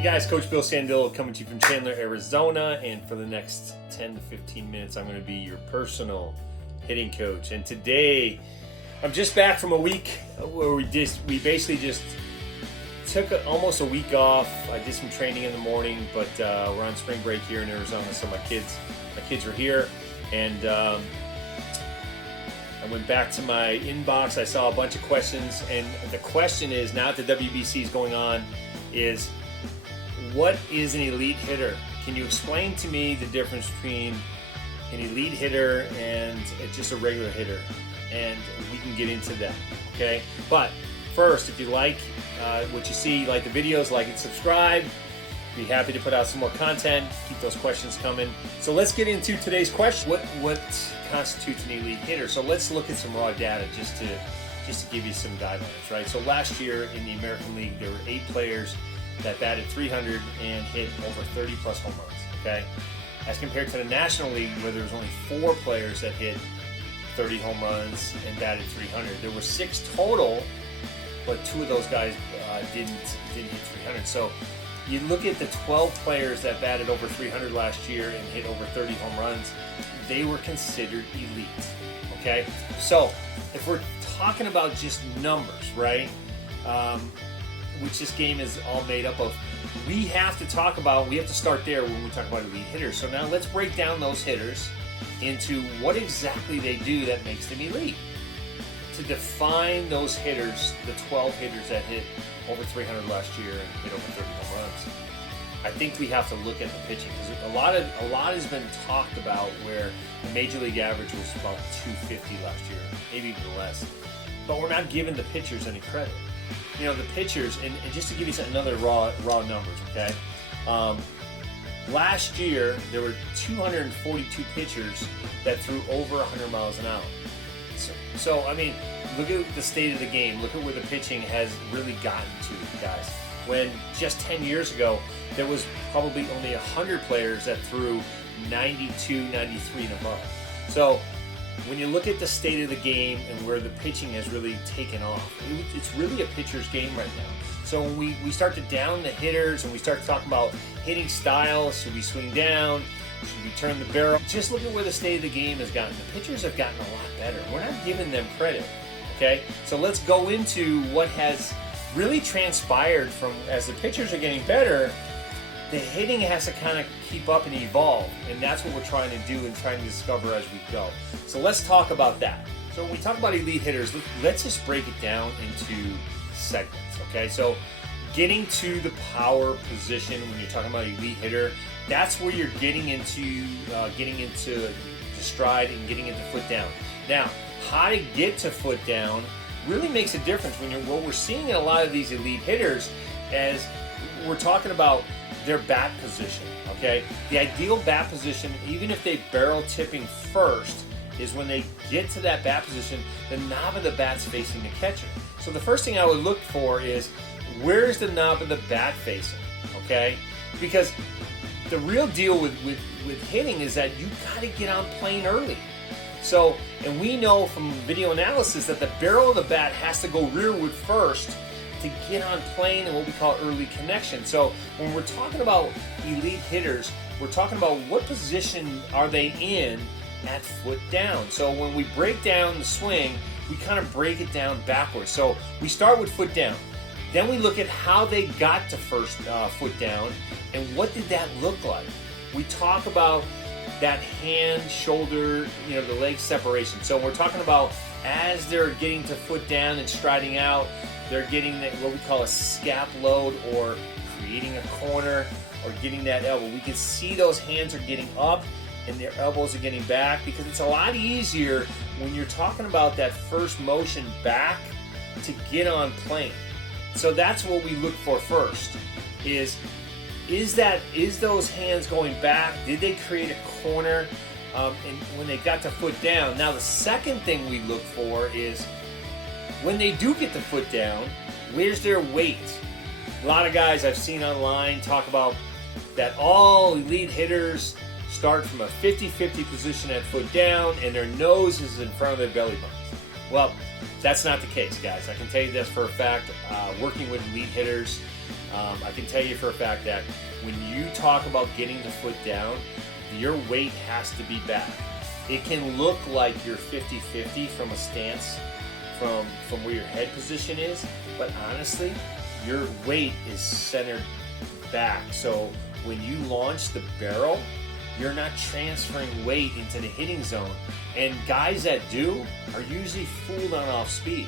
Hey guys, Coach Bill Sandillo coming to you from Chandler, Arizona, and for the next 10 to 15 minutes I'm going to be your personal hitting coach. And today I'm just back from a week where we basically just took almost a week off. I did some training in the morning, but we're on spring break here in Arizona, so my kids are here, and I went back to my inbox. I saw a bunch of questions, and the question is, now that the WBC is going on, is what is an elite hitter? Can you explain to me the difference between an elite hitter and just a regular hitter? And we can get into that, okay? But first, if you like what you see, like the videos, like and subscribe. Be happy to put out some more content. Keep those questions coming. So let's get into today's question. What constitutes an elite hitter? So let's look at some raw data just to give you some guidelines, right? So last year in the American League, there were 8 players that batted 300 and hit over 30 plus home runs, okay? As compared to the National League, where there was only 4 players that hit 30 home runs and batted 300. There were 6 total, but 2 of those guys didn't hit 300. So you look at the 12 players that batted over 300 last year and hit over 30 home runs, they were considered elite, okay? So if we're talking about just numbers, right, which this game is all made up of, we have to start there when we talk about elite hitters. So now let's break down those hitters into what exactly they do that makes them elite. To define those hitters, the 12 hitters that hit over 300 last year and hit over 30 home runs, I think we have to look at the pitching, because a lot has been talked about where the major league average was about 250 last year, maybe even less. But we're not giving the pitchers any credit. You know, the pitchers, and just to give you another raw numbers, okay? Last year, there were 242 pitchers that threw over 100 miles an hour. So, I mean, look at the state of the game. Look at where the pitching has really gotten to, guys. When just 10 years ago, there was probably only 100 players that threw 92, 93 and above. So when you look at the state of the game and where the pitching has really taken off, it's really a pitcher's game right now. So when we start to down the hitters and we start to talk about hitting styles, should we swing down, should we turn the barrel, just look at where the state of the game has gotten. The pitchers have gotten a lot better. We're not giving them credit, okay? So let's go into what has really transpired from, as the pitchers are getting better, the hitting has to kind of keep up and evolve, and that's what we're trying to do and trying to discover as we go. So let's talk about that. So when we talk about elite hitters, let's just break it down into segments, okay? So getting to the power position, when you're talking about elite hitter, that's where you're getting into the stride and getting into foot down. Now, how to get to foot down really makes a difference when what we're seeing in a lot of these elite hitters, as we're talking about their bat position, okay? The ideal bat position, even if they barrel tipping first, is when they get to that bat position, the knob of the bat's facing the catcher. So the first thing I would look for is, where's the knob of the bat facing, okay? Because the real deal with hitting is that you got to get on plane early. So, and we know from video analysis that the barrel of the bat has to go rearward first to get on plane and what we call early connection. So when we're talking about elite hitters, we're talking about what position are they in at foot down. So when we break down the swing, we kind of break it down backwards. So we start with foot down. Then we look at how they got to first foot down and what did that look like. We talk about that hand, shoulder, the leg separation. So we're talking about as they're getting to foot down and striding out, they're getting what we call a scap load, or creating a corner, or getting that elbow. We can see those hands are getting up and their elbows are getting back, because it's a lot easier when you're talking about that first motion back to get on plane. So that's what we look for first, is those hands going back? Did they create a corner? And when they got to foot down. Now the second thing we look for is, when they do get the foot down, where's their weight? A lot of guys I've seen online talk about that all elite hitters start from a 50-50 position at foot down and their nose is in front of their belly button. Well, that's not the case, guys. I can tell you this for a fact. Working with elite hitters, I can tell you for a fact that when you talk about getting the foot down, your weight has to be back. It can look like you're 50-50 from a stance, from where your head position is, but honestly, your weight is centered back. So when you launch the barrel, you're not transferring weight into the hitting zone. And guys that do are usually fooled on off speed.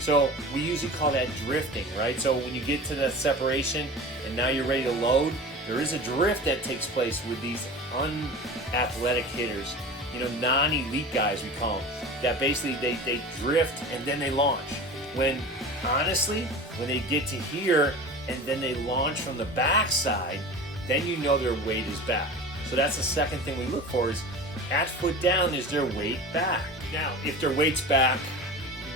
So we usually call that drifting, right? So when you get to that separation and now you're ready to load, there is a drift that takes place with these unathletic hitters, you know, non-elite guys we call them, that basically they drift and then they launch. When honestly, when they get to here and then they launch from the backside, then you know their weight is back. So that's the second thing we look for, is at foot down, is their weight back. Now, if their weight's back,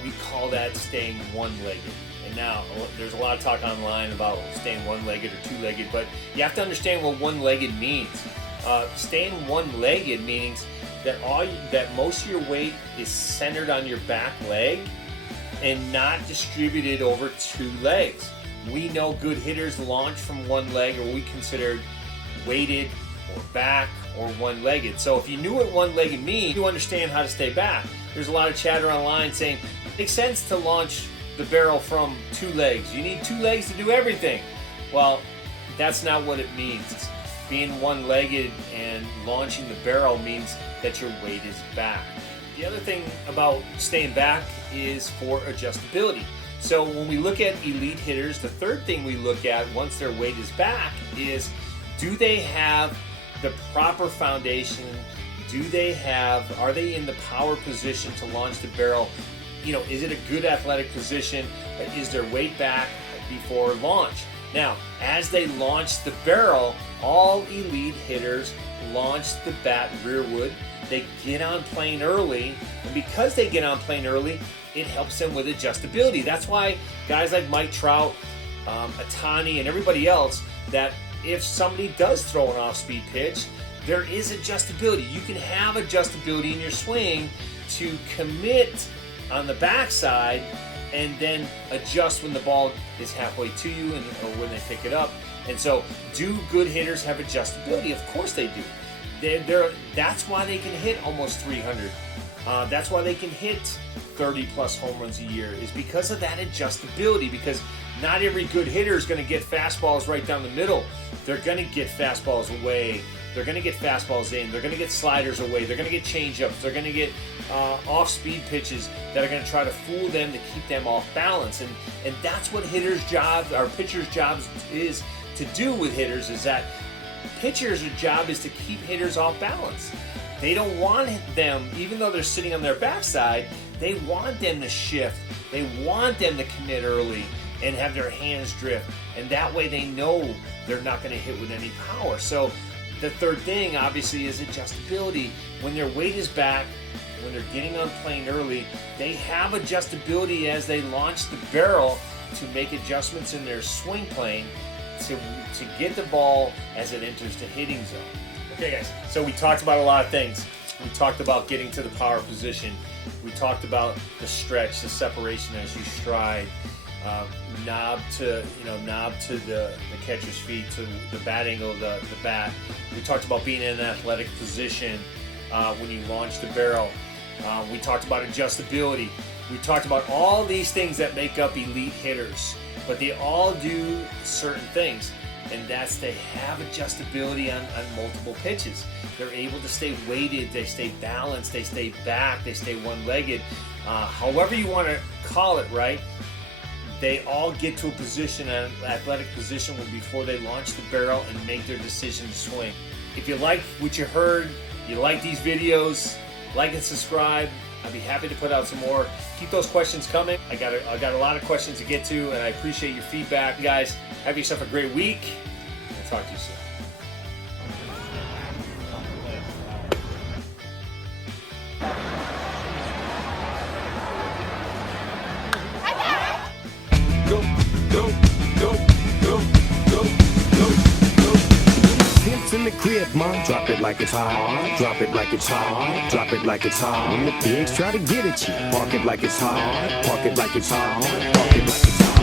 we call that staying one-legged. And now, there's a lot of talk online about staying one-legged or two-legged, but you have to understand what one-legged means. Staying one-legged means that most of your weight is centered on your back leg and not distributed over two legs. We know good hitters launch from one leg, or we consider weighted or back or one-legged. So if you knew what one-legged means, you understand how to stay back. There's a lot of chatter online saying it makes sense to launch the barrel from two legs. You need two legs to do everything. Well, that's not what it means. Being one-legged and launching the barrel means that your weight is back. The other thing about staying back is for adjustability. So when we look at elite hitters, the third thing we look at once their weight is back is, do they have the proper foundation? Are they in the power position to launch the barrel? You know, is it a good athletic position? Is their weight back before launch? Now, as they launch the barrel, all elite hitters launch the bat rearward. They get on plane early, and because they get on plane early, it helps them with adjustability. That's why guys like Mike Trout, Ohtani, and everybody else, that if somebody does throw an off-speed pitch, there is adjustability. You can have adjustability in your swing to commit on the backside and then adjust when the ball is halfway to you or when they pick it up. And so, do good hitters have adjustability? Of course they do. That's why they can hit almost 300. That's why they can hit 30 plus home runs a year, is because of that adjustability. Because not every good hitter is going to get fastballs right down the middle. They're going to get fastballs away. They're going to get fastballs in. They're going to get sliders away. They're going to get changeups. They're going to get off-speed pitches that are going to try to fool them to keep them off balance. And that's what hitters' jobs, our pitchers' jobs is to do with hitters, is that pitchers' job is to keep hitters off balance. They don't want them, even though they're sitting on their backside, they want them to shift. They want them to commit early and have their hands drift. And that way they know they're not going to hit with any power. So the third thing, obviously, is adjustability. When their weight is back, when they're getting on plane early, they have adjustability as they launch the barrel to make adjustments in their swing plane to get the ball as it enters the hitting zone. Okay, guys, so we talked about a lot of things. We talked about getting to the power position. We talked about the stretch, the separation as you stride, knob to the catcher's feet, to the bat angle of the bat. We talked about being in an athletic position when you launch the barrel. We talked about adjustability. We talked about all these things that make up elite hitters, but they all do certain things. And that's they have adjustability on multiple pitches. They're able to stay weighted, they stay balanced, they stay back, they stay one-legged. However you want to call it, right? They all get to a position, an athletic position, before they launch the barrel and make their decision to swing. If you like what you heard, you like these videos, like and subscribe. I'd be happy to put out some more. Keep those questions coming. I got a lot of questions to get to, and I appreciate your feedback. Guys, have yourself a great week. I'll talk to you soon. Go, go, go, go, go, go, go. Pimps in the crib. ma, drop it like it's hot. Drop it like it's hot. Drop it like it's hot. When the pigs try to get at you, park it like it's hot. Park it like it's hot. Park it like it's hot.